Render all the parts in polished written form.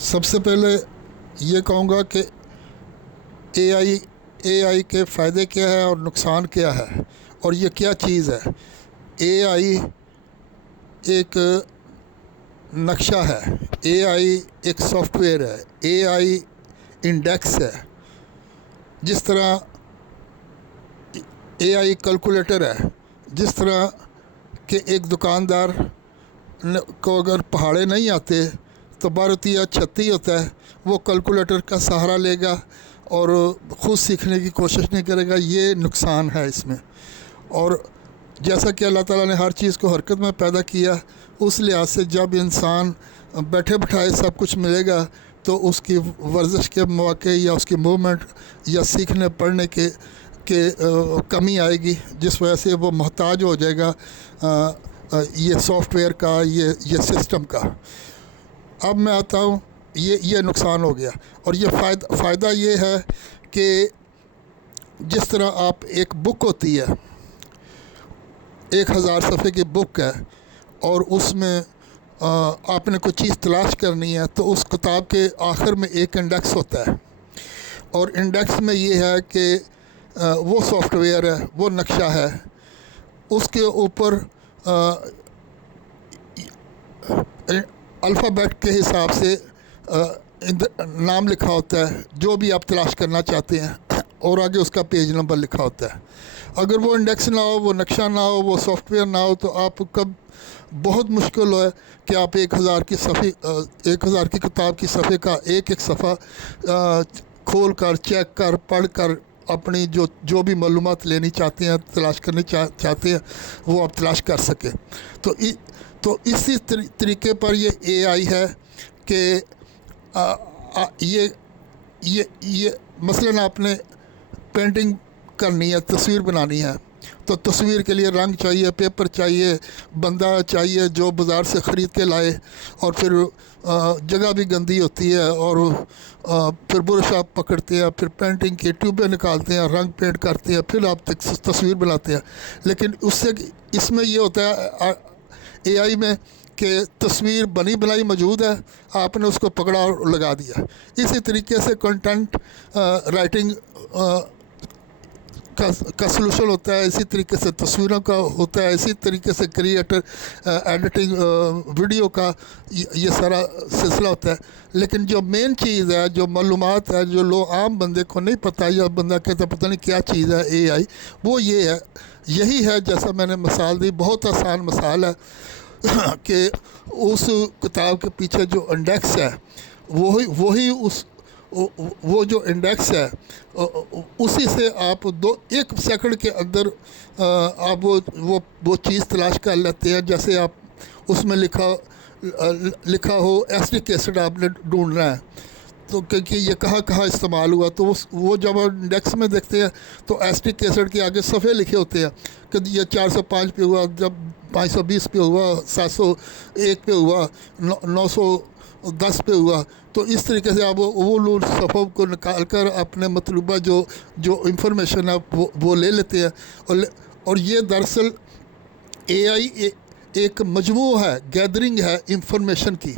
سب سے پہلے یہ کہوں گا کہ اے آئی کے فائدے کیا ہے اور نقصان کیا ہے اور یہ کیا چیز ہے۔ اے آئی ایک نقشہ ہے، اے آئی ایک سافٹ ویئر ہے، اے آئی انڈیکس ہے۔ جس طرح اے آئی کیلکولیٹر ہے، جس طرح کہ ایک دکاندار کو اگر پہاڑے نہیں آتے تو بارہتی یا چھتی ہوتا ہے، وہ کیلکولیٹر کا سہارا لے گا اور خود سیکھنے کی کوشش نہیں کرے گا۔ یہ نقصان ہے اس میں۔ اور جیسا کہ اللہ تعالیٰ نے ہر چیز کو حرکت میں پیدا کیا، اس لحاظ سے جب انسان بیٹھے بٹھائے سب کچھ ملے گا تو اس کی ورزش کے مواقع یا اس کی موومنٹ یا سیکھنے پڑھنے کے کمی آئے گی، جس وجہ سے وہ محتاج ہو جائے گا یہ سافٹ ویئر کا، یہ سسٹم کا۔ اب میں آتا ہوں، یہ نقصان ہو گیا۔ اور یہ فائدہ یہ ہے کہ جس طرح آپ ایک بک ہوتی ہے، 1000 صفحے کی بک ہے، اور اس میں آپ نے کوئی چیز تلاش کرنی ہے تو اس کتاب کے آخر میں ایک انڈیکس ہوتا ہے، اور انڈیکس میں یہ ہے کہ وہ سافٹ ویئر ہے، وہ نقشہ ہے، اس کے اوپر الفابیٹ کے حساب سے نام لکھا ہوتا ہے جو بھی آپ تلاش کرنا چاہتے ہیں، اور آگے اس کا پیج نمبر لکھا ہوتا ہے۔ اگر وہ انڈیکس نہ ہو، وہ نقشہ نہ ہو، وہ سافٹ ویئر نہ ہو تو آپ بہت مشکل ہے کہ آپ 1000 کی کتاب کی صفحے کا ایک صفحہ کھول کر، چیک کر، پڑھ کر اپنی جو بھی معلومات لینی چاہتے ہیں، تلاش کرنی چاہتے ہیں، وہ آپ تلاش کر سکیں۔ تو اسی طریقے پر یہ اے آئی ہے کہ یہ مثلاً آپ نے پینٹنگ کرنی ہے، تصویر بنانی ہے، تو تصویر کے لیے رنگ چاہیے، پیپر چاہیے، بندہ چاہیے جو بازار سے خرید کے لائے، اور پھر جگہ بھی گندی ہوتی ہے، اور پھر برش آپ پکڑتے ہیں، پھر پینٹنگ کی ٹیوبیں نکالتے ہیں، رنگ پینٹ کرتے ہیں، پھر آپ تصویر بناتے ہیں۔ لیکن اس میں یہ ہوتا ہے اے آئی میں کہ تصویر بنی بنائی موجود ہے، آپ نے اس کو پکڑا اور لگا دیا۔ اسی طریقے سے کنٹینٹ رائٹنگ کا سلوشن ہوتا ہے، اسی طریقے سے تصویروں کا ہوتا ہے، اسی طریقے سے کریٹر ایڈیٹنگ ویڈیو کا یہ سارا سلسلہ ہوتا ہے۔ لیکن جو مین چیز ہے، جو معلومات ہے، جو لوگ عام بندے کو نہیں پتہ، یا بندہ کہتا پتہ نہیں کیا چیز ہے اے آئی، وہ یہی ہے جیسا میں نے مثال دی، بہت آسان مثال ہے کہ اس کتاب کے پیچھے جو انڈیکس ہے، وہی وہ جو انڈیکس ہے، اسی سے آپ 1 سیکنڈ کے اندر آپ وہ چیز تلاش کر لیتے ہیں۔ جیسے آپ اس میں لکھا ہو ایسٹرک ایسڈ آپ نے ڈھونڈنا ہے، تو کہ یہ کہاں استعمال ہوا، تو وہ جب انڈیکس میں دیکھتے ہیں تو ایسٹرک ایسڈ کے آگے صفحے لکھے ہوتے ہیں کہ یہ 405 پہ ہوا، جب 520 پہ ہوا، 701 پہ ہوا، 910 پہ ہوا۔ تو اس طریقے سے آپ وہ صفحوں کو نکال کر اپنے مطلوبہ جو انفارمیشن ہے وہ لے لیتے ہیں۔ اور یہ دراصل اے آئی ایک مجموعہ ہے، گیدرنگ ہے انفارمیشن کی،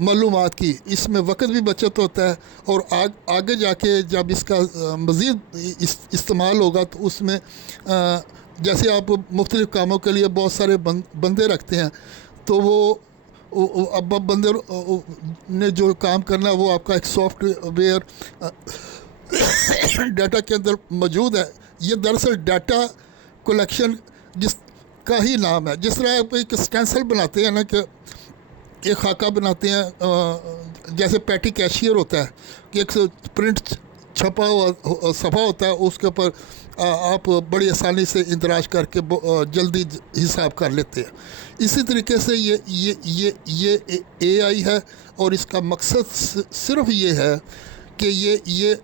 معلومات کی۔ اس میں وقت بھی بچت ہوتا ہے، اور آگے جا کے جب اس کا مزید استعمال ہوگا تو اس میں جیسے آپ مختلف کاموں کے لیے بہت سارے بندے رکھتے ہیں، تو وہ اب بندے نے جو کام کرنا ہے وہ آپ کا ایک سافٹ ویئر ڈیٹا کے اندر موجود ہے۔ یہ دراصل ڈیٹا کلیکشن جس کا ہی نام ہے۔ جس طرح آپ ایک اسٹینسل بناتے ہیں نا، کہ ایک خاکہ بناتے ہیں، جیسے پیٹی کیشیئر ہوتا ہے کہ ایک پرنٹ چھپا ہوا صفحہ ہوتا ہے، اس کے اوپر آپ بڑی آسانی سے اندراج کر کے جلدی حساب کر لیتے ہیں۔ اسی طریقے سے یہ اے آئی ہے، اور اس کا مقصد صرف یہ ہے کہ یہ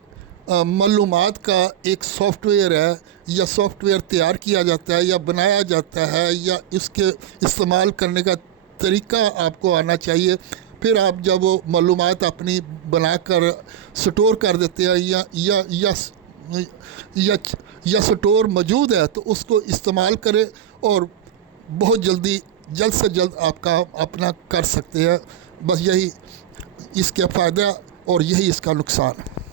معلومات کا ایک سافٹ ویئر ہے، یا سافٹ ویئر تیار کیا جاتا ہے یا بنایا جاتا ہے، یا اس کے استعمال کرنے کا طریقہ آپ کو آنا چاہیے۔ پھر آپ جب وہ معلومات اپنی بنا کر سٹور کر دیتے ہیں، یا سٹور موجود ہے تو اس کو استعمال کریں، اور بہت جلد سے جلد آپ کام اپنا کر سکتے ہیں۔ بس اس کے فائدہ اور یہی اس کا نقصان ہے۔